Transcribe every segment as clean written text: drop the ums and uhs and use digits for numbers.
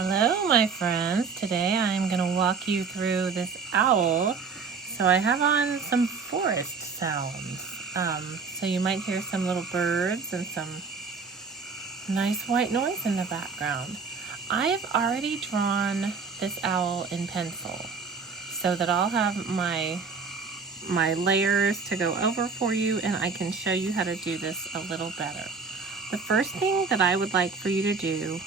Hello, my friends. Today I'm going to walk you through this owl. So I have on some forest sounds. So you might hear some little birds and some nice white noise in the background. I've already drawn this owl in pencil so that I'll have my layers to go over for you, and I can show you how to do this a little better. The first thing that I would like for you to do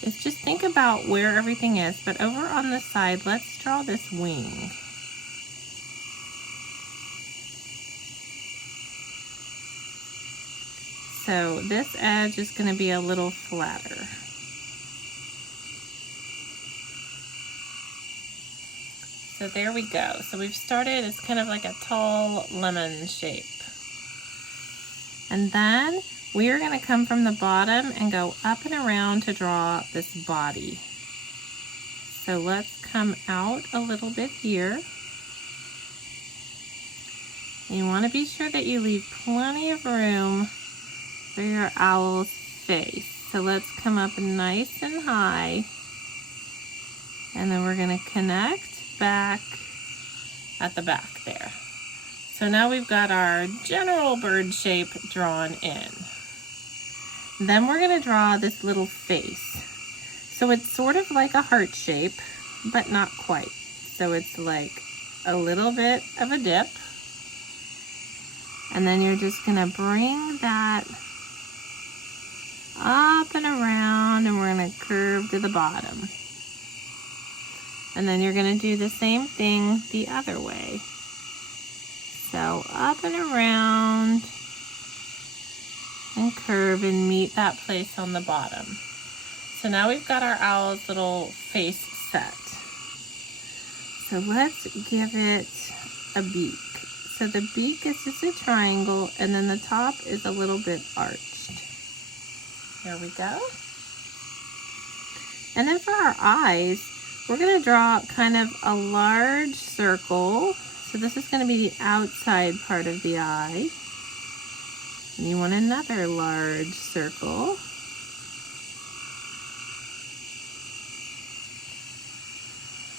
is just think about where everything is, but over on the side, let's draw this wing. So this edge is going to be a little flatter. So there we go. So we've started, it's kind of like a tall lemon shape. And then we are going to come from the bottom and go up and around to draw this body. So let's come out a little bit here. And you want to be sure that you leave plenty of room for your owl's face. So let's come up nice and high. And then we're going to connect back at the back there. So now we've got our general bird shape drawn in. Then we're going to draw this little face. So it's sort of like a heart shape, but not quite. So it's like a little bit of a dip. And then you're just going to bring that up and around, and we're going to curve to the bottom. And then you're going to do the same thing the other way. So up and around, and curve and meet that place on the bottom. So now we've got our owl's little face set. So let's give it a beak. So the beak is just a triangle, and then the top is a little bit arched. There we go. And then for our eyes, we're going to draw kind of a large circle. So this is going to be the outside part of the eye. And you want another large circle.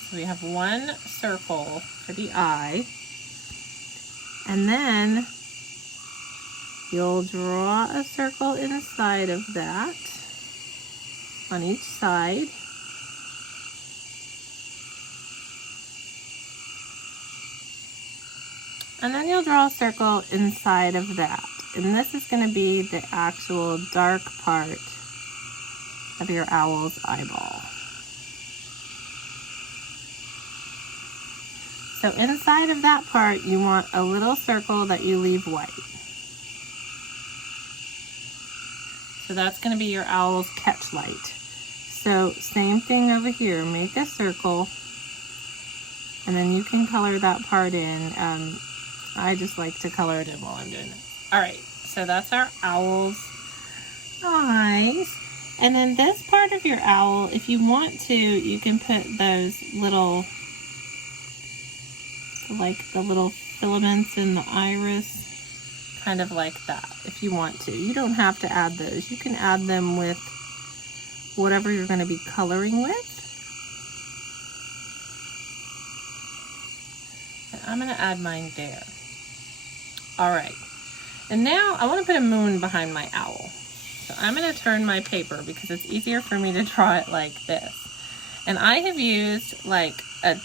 So we have one circle for the eye. And then you'll draw a circle inside of that on each side. And then you'll draw a circle inside of that. And this is going to be the actual dark part of your owl's eyeball. So inside of that part, you want a little circle that you leave white. So that's going to be your owl's catch light. So same thing over here, make a circle, and then you can color that part in. I just like to color it in while I'm doing it. All right, so that's our owl's eyes. And then this part of your owl, if you want to, you can put those little, like the little filaments in the iris, kind of like that, if you want to. You don't have to add those. You can add them with whatever you're going to be coloring with. And I'm going to add mine there. All right. And now I want to put a moon behind my owl. So I'm going to turn my paper because it's easier for me to draw it like this. And I have used like a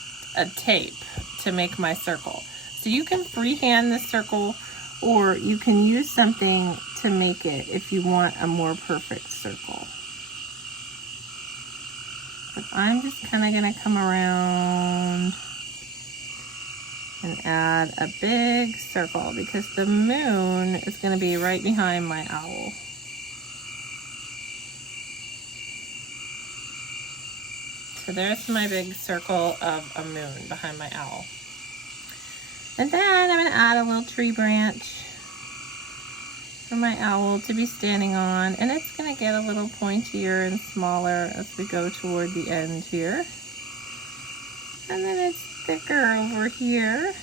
tape to make my circle. So you can freehand this circle, or you can use something to make it if you want a more perfect circle. But I'm just kind of going to come around and add a big circle because the moon is going to be right behind my owl. So there's my big circle of a moon behind my owl. And then I'm going to add a little tree branch for my owl to be standing on, and it's going to get a little pointier and smaller as we go toward the end here. And then it's thicker over here.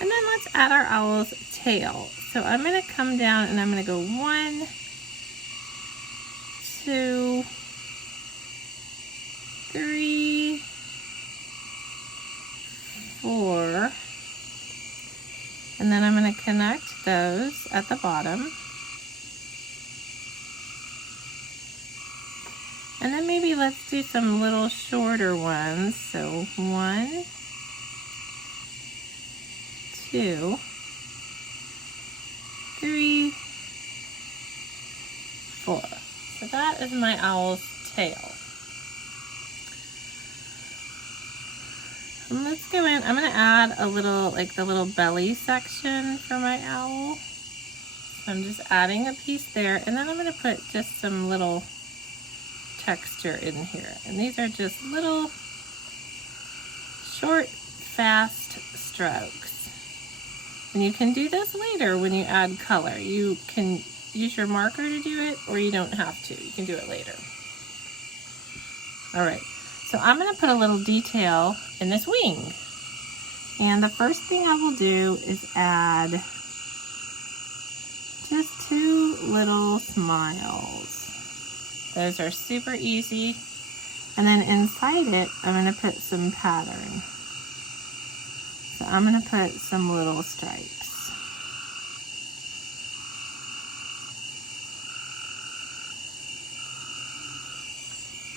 And then let's add our owl's tail. So I'm going to come down and I'm going to go 1, 2, 3, 4, and then I'm going to connect those at the bottom. And then maybe let's do some little shorter ones. So 1, 2, 3, 4. So that is my owl's tail. And let's go in. I'm going to add a little, like the little belly section for my owl. So I'm just adding a piece there, and then I'm going to put just some little texture in here. And these are just little short, fast strokes. And you can do this later when you add color. You can use your marker to do it, or you don't have to. You can do it later. All right, so I'm going to put a little detail in this wing. And the first thing I will do is add just 2 little smiles. Those are super easy. And then inside it, I'm going to put some pattern. So I'm going to put some little stripes.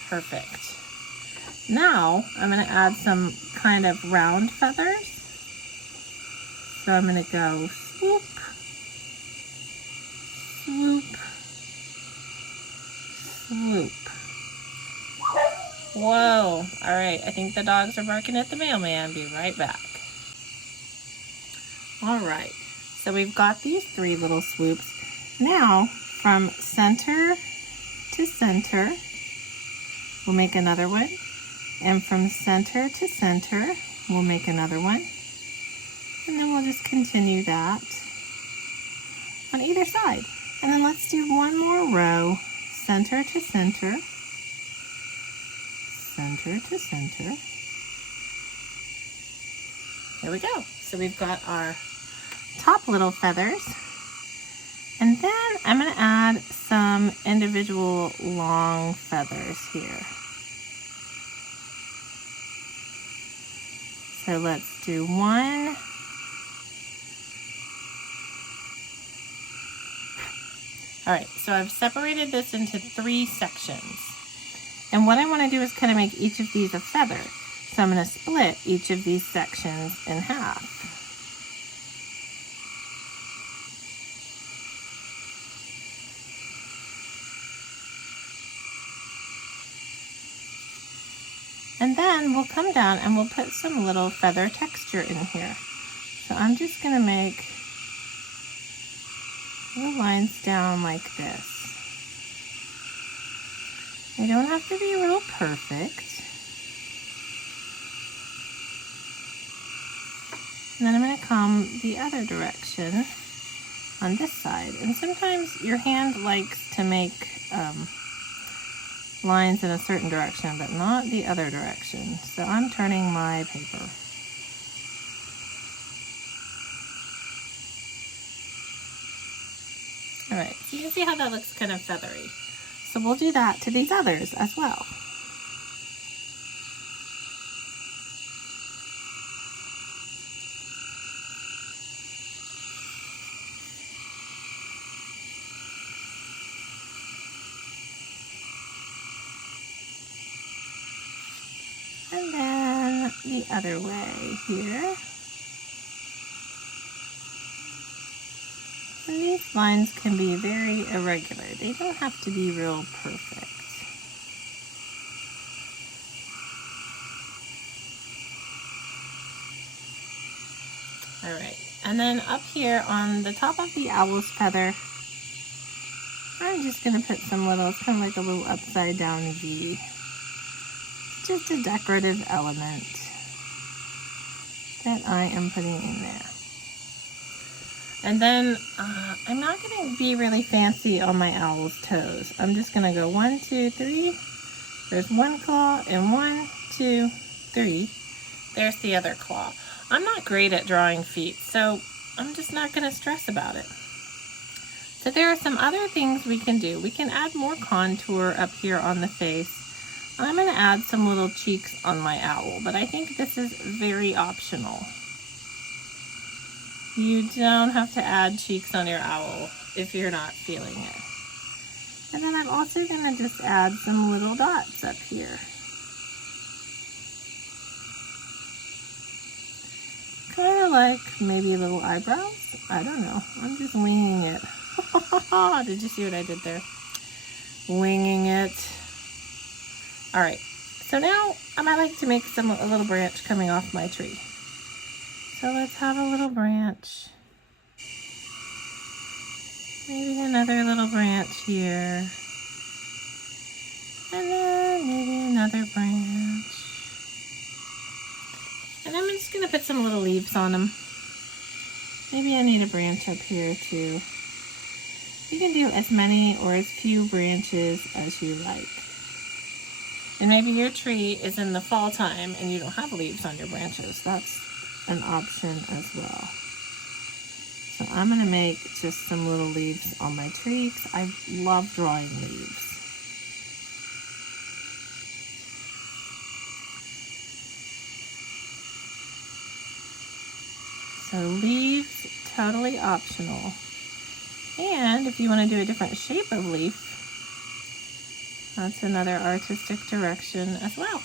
Perfect. Now I'm going to add some kind of round feathers. So I'm going to go swoop, swoop, swoop. Whoa. All right. I think the dogs are barking at the mailman. Be right back. All right. So we've got these 3 little swoops. Now from center to center, we'll make another one. And from center to center, we'll make another one. And then we'll just continue that on either side. And then let's do one more row, center to center, center to center. There we go. So we've got our top little feathers. And then I'm going to add some individual long feathers here. So let's do 1. All right, so I've separated this into 3 sections. And what I want to do is kind of make each of these a feather. So I'm going to split each of these sections in half. And then we'll come down and we'll put some little feather texture in here. So I'm just going to make little lines down like this. They don't have to be real perfect. And then I'm going to come the other direction on this side. And sometimes your hand likes to make lines in a certain direction, but not the other direction. So I'm turning my paper. All right, so you can see how that looks kind of feathery. So we'll do that to these others as well. And then the other way here. And these lines can be very irregular. They don't have to be real perfect. All right, and then up here on the top of the owl's feather, I'm just gonna put some little, it's kind of like a little upside down V. Just a decorative element that I am putting in there. And then I'm not going to be really fancy on my owl's toes. I'm just going to go 1, 2, 3. There's one claw, and 1, 2, 3. There's the other claw. I'm not great at drawing feet, so I'm just not going to stress about it. So there are some other things we can do. We can add more contour up here on the face. I'm going to add some little cheeks on my owl, but I think this is very optional. You don't have to add cheeks on your owl if you're not feeling it. And then I'm also going to just add some little dots up here. Kind of like maybe little eyebrows. I don't know. I'm just winging it. Did you see what I did there? Winging it. All right. So now I might like to make a little branch coming off my tree. So let's have a little branch. Maybe another little branch here. And then maybe another branch. And I'm just going to put some little leaves on them. Maybe I need a branch up here too. You can do as many or as few branches as you like. And maybe your tree is in the fall time and you don't have leaves on your branches. That's an option as well. So I'm going to make just some little leaves on my tree because I love drawing leaves. So leaves, totally optional. And if you want to do a different shape of leaf, that's another artistic direction as well.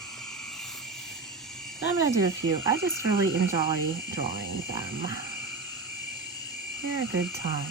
So I'm going to do a few. I just really enjoy drawing them. They're a good time.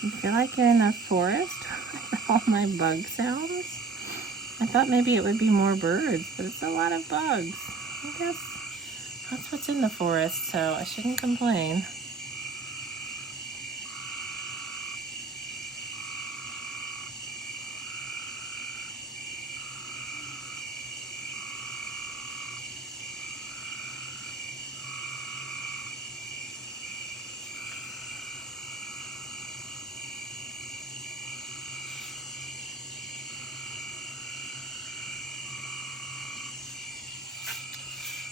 You feel like you're in a forest with all my bug sounds? I thought maybe it would be more birds, but it's a lot of bugs. I guess that's what's in the forest, so I shouldn't complain.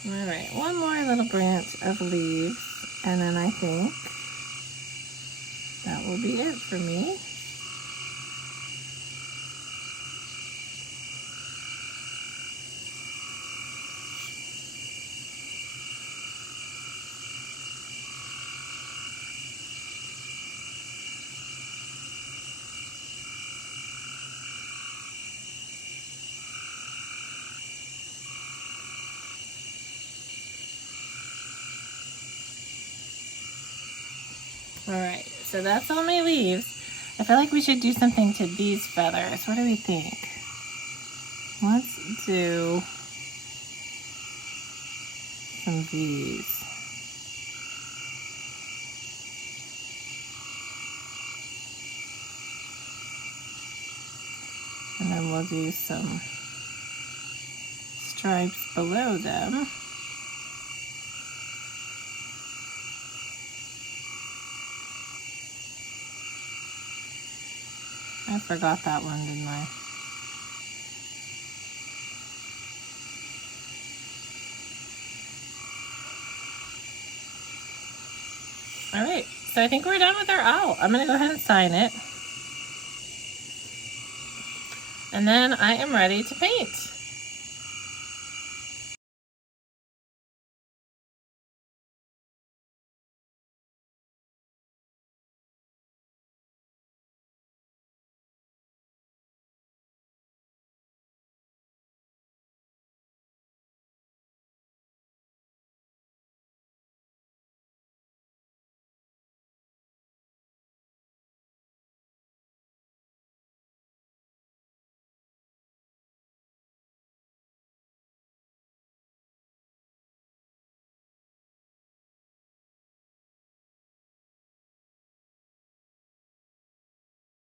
All right, one more little branch of leaves, and then I think that will be it for me. All right, so that's all my leaves. I feel like we should do something to these feathers. What do we think? Let's do some V's. And then we'll do some stripes below them. I forgot that one, didn't I? All right, so I think we're done with our owl. I'm gonna go ahead and sign it. And then I am ready to paint.